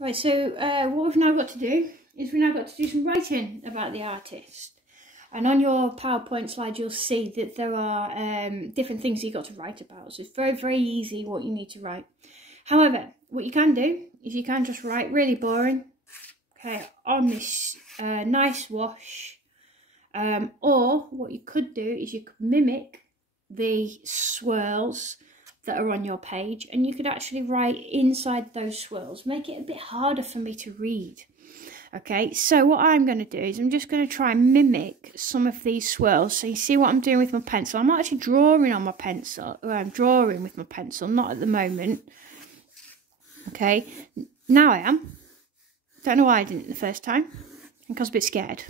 Right, so what we've now got to do is some writing about the artist. And on your PowerPoint slide, you'll see that there are different things you've got to write about. So it's very, very easy what you need to write. However, what you can do is you can just write really boring, okay, on this nice wash. Or what you could do is you could mimic the swirls that are on your page, and you could actually write inside those swirls, make it a bit harder for me to read. Okay, so what I'm going to do is I'm just going to try and mimic some of these swirls. So you see what I'm doing with my pencil. I'm not actually drawing on my pencil. I'm drawing with my pencil, not at the moment. Okay, now I am. Don't know why I didn't the first time. I think I was a bit scared.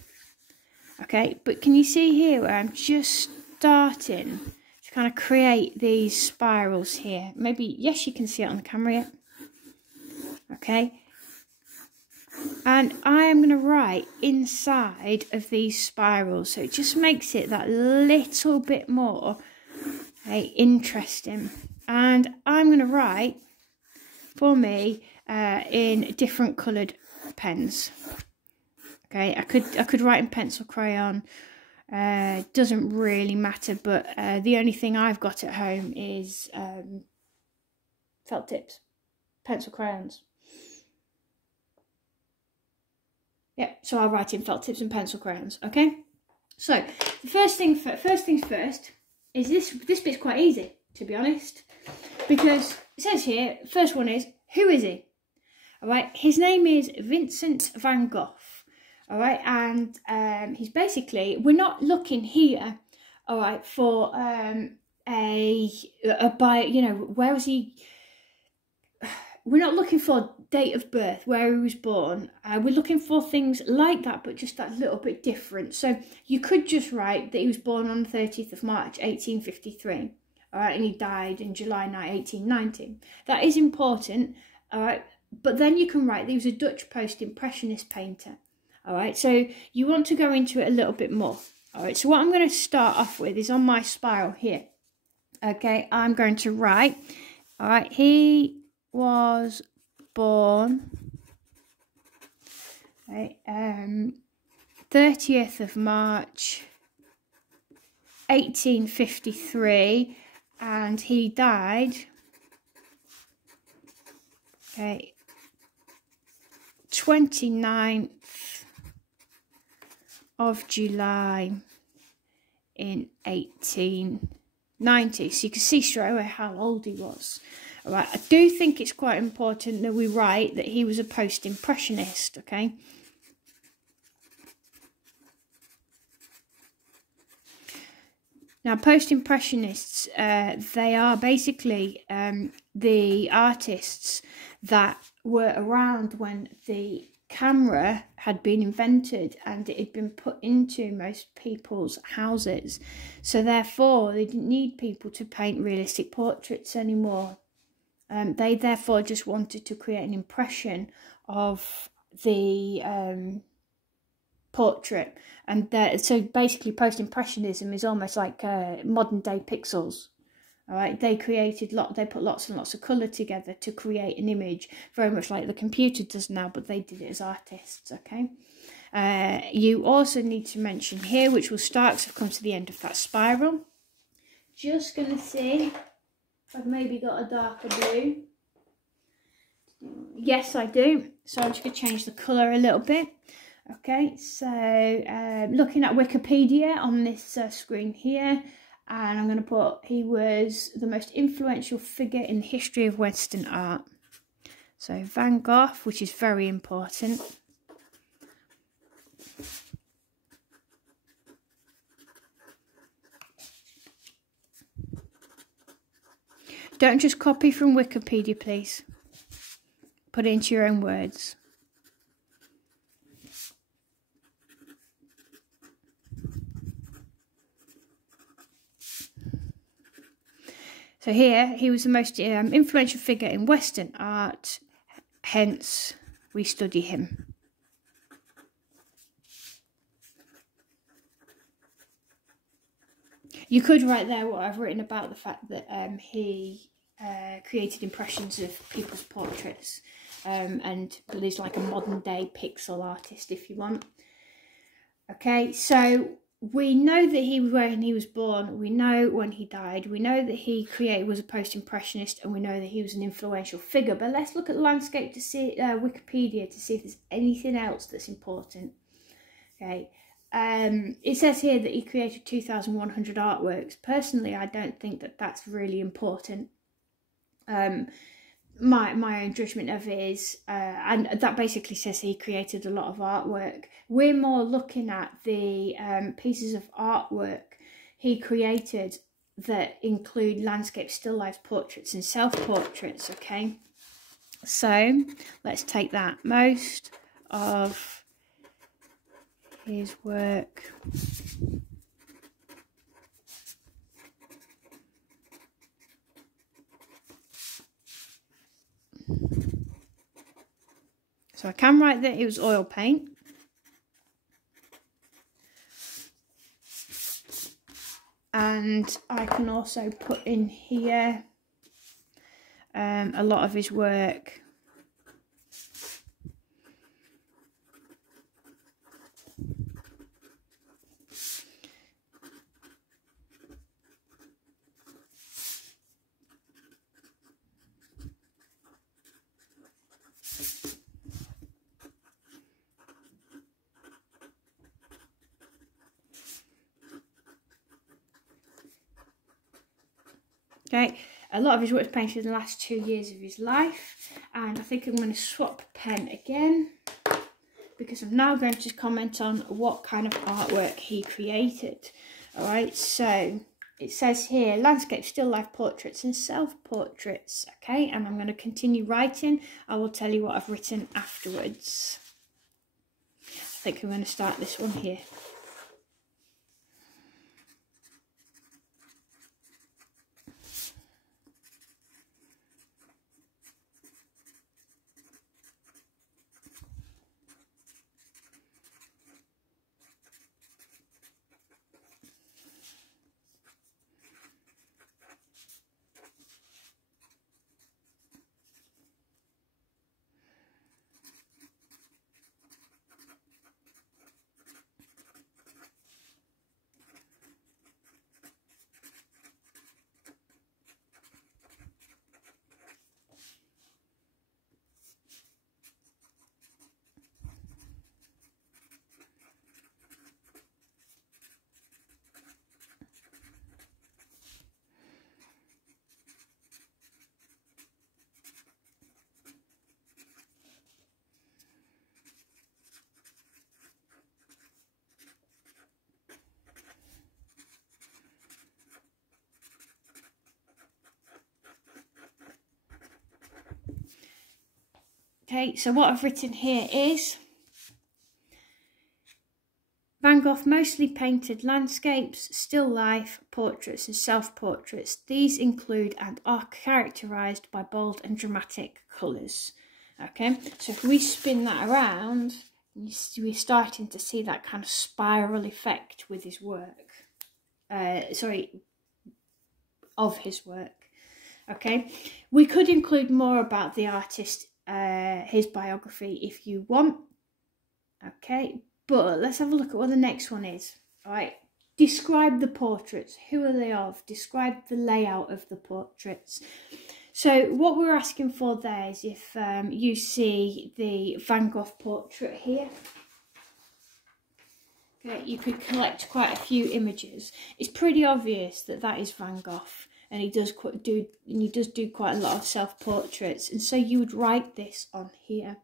Okay, but can you see here where I'm just starting to kind of create these spirals here? Maybe, yes, you can see it on the camera yet. Okay. And I am going to write inside of these spirals, so it just makes it that little bit more interesting. And I'm going to write for me in different coloured pens. Okay, I could write in pencil crayon. Doesn't really matter, but the only thing I've got at home is felt tips, pencil crayons. Yeah, so I'll write in felt tips and pencil crayons, okay? So, the first things first is this bit's quite easy, to be honest. Because it says here, first one is, who is he? Alright, his name is Vincent van Gogh. Alright, and he's basically, we're not looking here, alright, for where was he? We're not looking for date of birth, where he was born. We're looking for things like that, but just that little bit different. So you could just write that he was born on the 30th of March, 1853. All right, and he died in July 1890. That is important. All right, but then you can write that he was a Dutch post-impressionist painter. All right, so you want to go into it a little bit more. All right, so what I'm going to start off with is on my spiral here. Okay, I'm going to write, all right, he was born 30th of March 1853, and he died 29th of July in 1890. So you can see straight away how old he was. All right, I do think it's quite important that we write that he was a post-impressionist, okay? Now, post-impressionists, they are basically the artists that were around when the camera had been invented and it had been put into most people's houses. So therefore, they didn't need people to paint realistic portraits anymore. They therefore just wanted to create an impression of the portrait, and so basically post-impressionism is almost like modern day pixels. All right, they put lots and lots of colour together to create an image, very much like the computer does now, but they did it as artists. Okay, you also need to mention here, which will start, because I've come to the end of that spiral. Just gonna see if I've maybe got a darker blue. Yes, I do. So I'm just going to change the colour a little bit. Okay, so looking at Wikipedia on this screen here, and I'm going to put he was the most influential figure in the history of Western art. So Van Gogh, which is very important. Don't just copy from Wikipedia, please. Put it into your own words. So here, he was the most influential figure in Western art, hence we study him. You could write there what I've written about the fact that he created impressions of people's portraits, and he's like a modern day pixel artist, if you want. Okay, so we know that when he was born, we know when he died, we know that he was a post-impressionist, and we know that he was an influential figure. But let's look at the landscape to see Wikipedia to see if there's anything else that's important. Okay, it says here that he created 2,100 artworks. Personally, I don't think that that's really important. My own judgment of it is, and that basically says he created a lot of artwork. We're more looking at the pieces of artwork he created that include landscape, still life, portraits and self-portraits. Okay, so let's take that. Most of his work so I can write that it was oil paint. And I can also put in here a lot of his work okay, a lot of his work was painted in the last 2 years of his life, and I think I'm going to swap pen again because I'm now going to comment on what kind of artwork he created. Alright, so it says here landscape, still life, portraits and self-portraits. Okay, and I'm going to continue writing. I will tell you what I've written afterwards. I think I'm going to start this one here. Okay, so what I've written here is Van Gogh mostly painted landscapes, still life, portraits and self-portraits. These include and are characterised by bold and dramatic colours. Okay, so if we spin that around, we're starting to see that kind of spiral effect with his work. Of his work. Okay, we could include more about the artist, his biography if you want. Okay, but let's have a look at what the next one is. All right, describe the portraits. Who are they of? Describe the layout of the portraits. So what we're asking for there is if you see the Van Gogh portrait here. Okay, you could collect quite a few images. It's pretty obvious that that is Van Gogh, and he does do quite a lot of self-portraits, and so you would write this on here.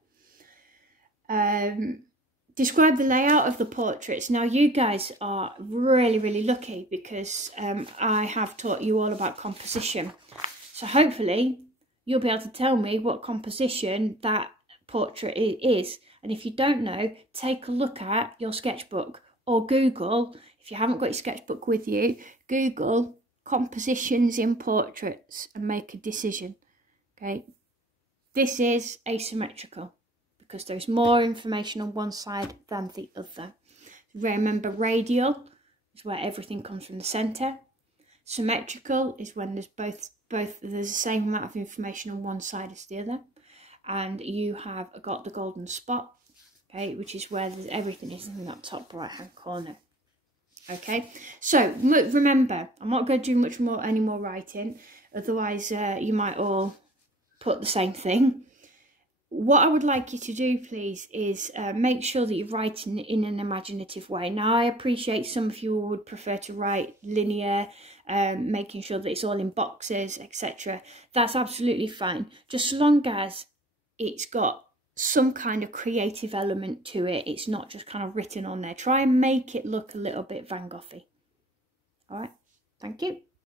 Describe the layout of the portraits. Now you guys are really lucky because I have taught you all about composition, so hopefully you'll be able to tell me what composition that portrait is. And if you don't know, take a look at your sketchbook or Google, if you haven't got your sketchbook with you, Google compositions in portraits and make a decision. Okay, this is asymmetrical because there's more information on one side than the other. Remember, radial is where everything comes from the centre. Symmetrical is when there's both there's the same amount of information on one side as the other, and you have got the golden spot, okay, which is where everything is in that top right hand corner. Okay, so remember, I'm not going to do any more writing, otherwise you might all put the same thing. What I would like you to do, please, is make sure that you're writing in an imaginative way. Now, I appreciate some of you would prefer to write linear, making sure that it's all in boxes, etc. That's absolutely fine, just as long as it's got some kind of creative element to it. It's not just kind of written on there. Try and make it look a little bit Van Goghy. All right, thank you.